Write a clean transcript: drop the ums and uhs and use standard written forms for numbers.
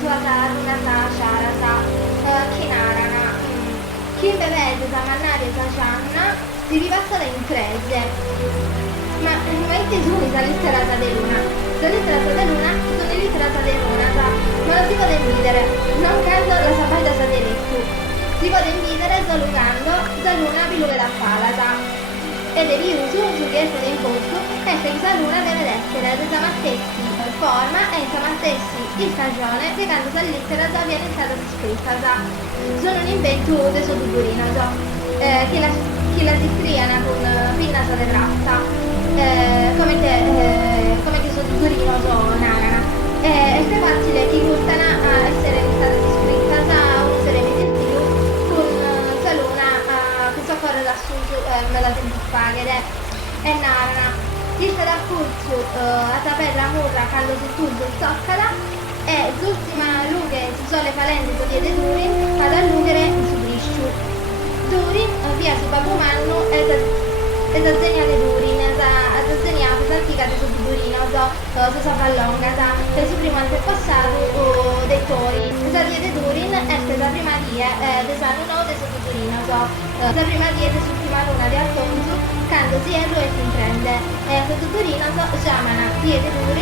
Zuata Runata Sharasa Kinarana Kim vede Mannaria Sashanna si ripassata in prese. Ma suni sa litterata di luna. La litterata di luna sono litterata di luna, ma non si può invidere, non canto la sapata sa di letto. Si può invidere salutando la luna pilule da palata. Ed è viuso su che essere in posto, e se questa luna deve essere di Samattessi forma e in Samattessi in stagione, che quando la litterata viene stata scritta. Sono un invento del suo figurino, che la si striana con pinnata di tratta. Come che suo figurino narana. E se facile che gustano a essere stata scritta un serenity più con la luna che soccorre da su me la sento pagare e narana. Il sarà curso a sapere la murra quando si tutto zoccala e l'ultima lughe si sono le falende di diede Durin ad allungere su brisciu. Durin via su Papumanno e da zegna di Durin, da zegna questa antica di su Durino, si sopravallonga, per su primo antepassato dei tori. Da diede Durin è la prima via di San Uno di su Durino, la prima via di su prima luna di Alfonso quando si è e si imprende. E questo Durino si chiama diede Durin